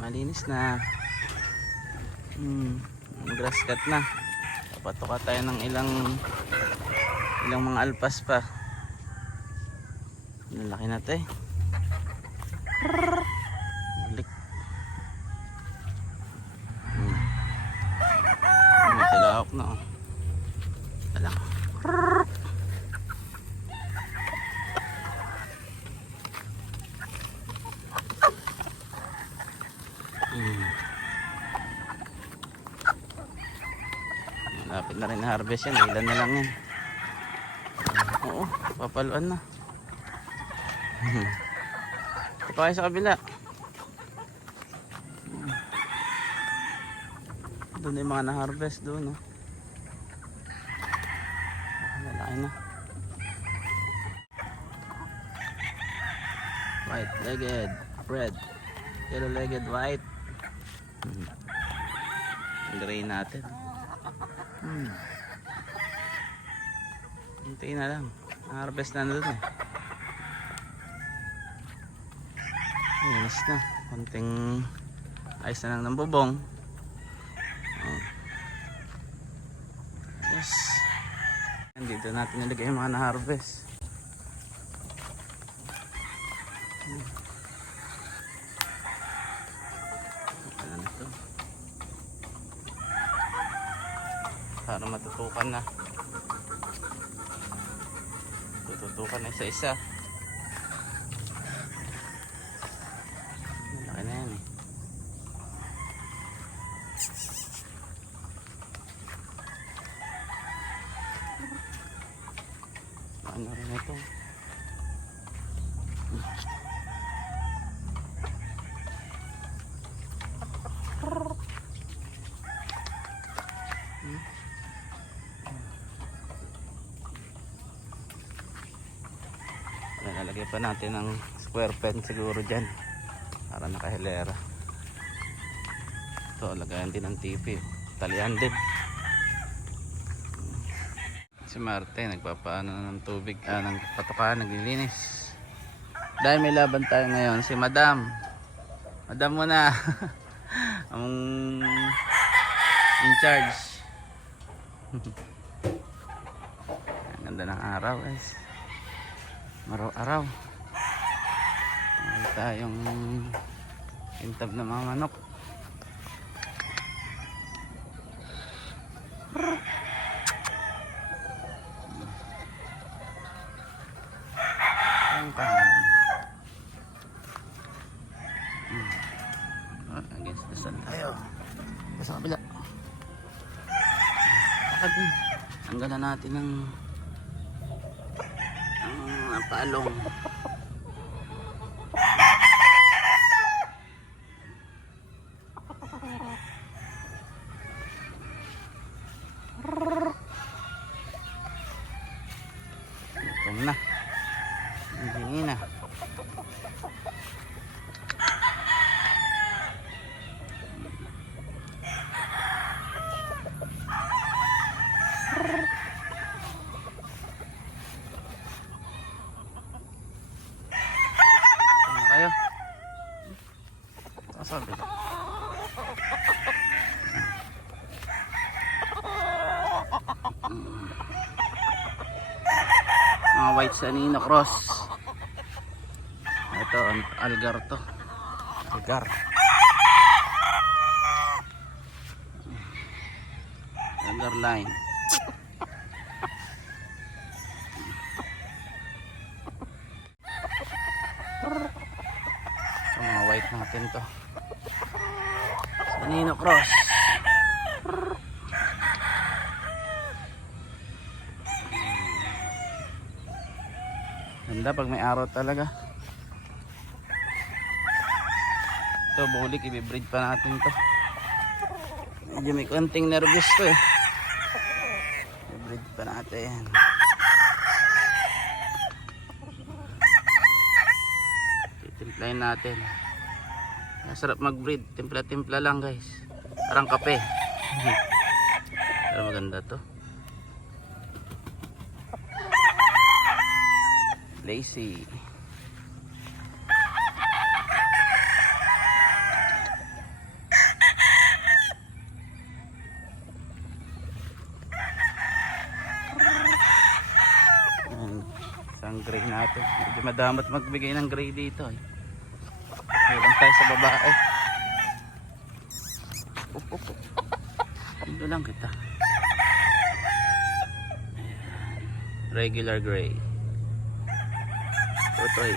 malinis na. Grass cut na. Papatuka tayo ng ilang mga alpas pa. Lalaki na ito eh. Balik. May talahok na oh. Talang. Malapit na rin harvest yan. Ilan na lang yan. Oo, papaluan na. Ito pa kayo sa kabila. Doon yung mga na-harvest doon. Lalaki na. White-legged, red, yellow-legged, white. Gray natin. Hintayin na lang. Na-harvest na doon eh. Ayos na. Konting ayos na lang ng bubong. Yes. Dito natin nilagay yung mga na-harvest. Ano na ito? Para matutukan na. Tututukan na isa-isa. Malaki na yan eh. Ano rin ito? Lalagay pa natin ng square pen siguro dyan para nakahilera. Ito, lagayan din ng TV. Talian din. Si Marte nagpapaano ng tubig, ng patukaan, naglilinis. Dahil may laban tayo ngayon, si Madam muna ang in charge. Ang ganda ng araw guys, araw-araw may tayong intab na mga manok. Against the sun tayo. Sa kabila. Tanggalan natin ng palong. Ito na. Hindi na. Tayo. Sabi. Mga white sanino cross. Ito algar to. Algar. Algar line. Mga white natin to. Sanino cross. Ganda pag may araw talaga. Ito bulik, i-breed pa natin to. Medyo may konting nervous to eh. I-breed pa natin. Titimplahin natin. Sarap mag-breed, timpla-timpla lang guys. Parang kape. Pero maganda to. Lazy. natin. Medyo madamot magbigay ng gray dito eh. Ilan tayo sa babae. Up, up, up. Dito lang kita. Ayan. Regular gray. Totoy.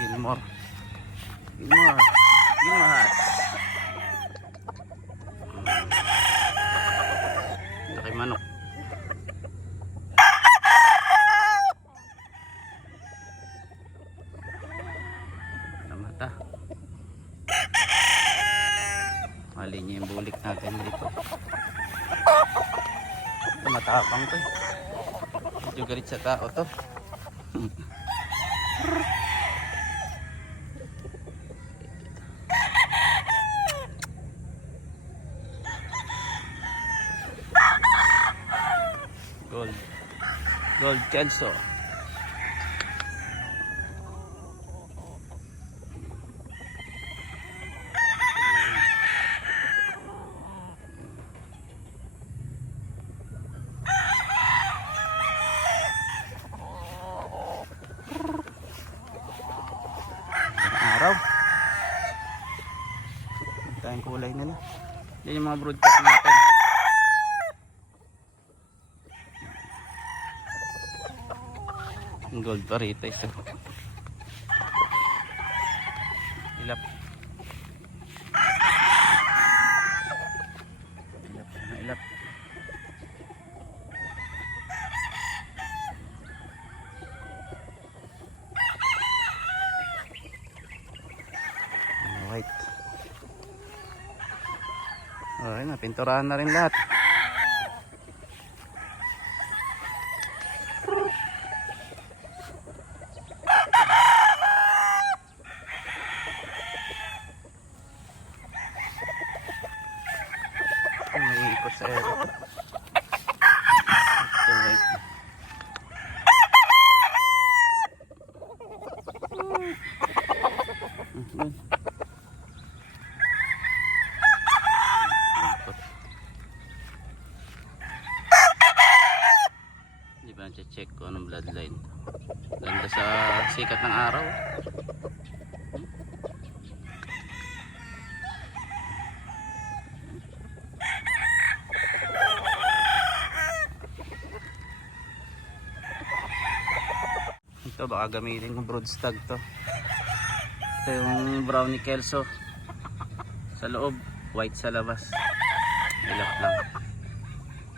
Gilmore. Gilmore. Gilmahas. Laki manok. Mata. Mali niya yung bulik natin dito. Ito matapang to. Medyo galit sa tao to. Gold Kelso. Araw. Ito yung kulay nila. Yan yung mga broodcock natin. Gold pa rito ito. Ilap. Ilap. White. Okay, napinturahan na rin lahat. May ikot sa ero. So, wait. Di ba check ko anong bloodline. Ganda sa sikat ng araw. Ito baka gamitin kong brood stag to. Ito yung brownie kelso sa loob, white sa labas. Ilap lang.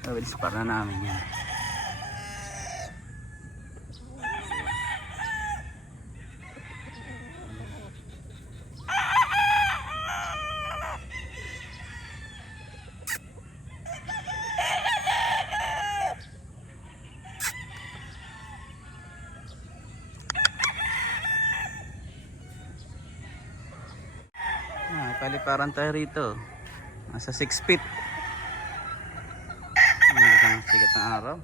Tawils para namin yan. Paliparan tayo rito. Nasa 6 feet. Ang sikat ng araw.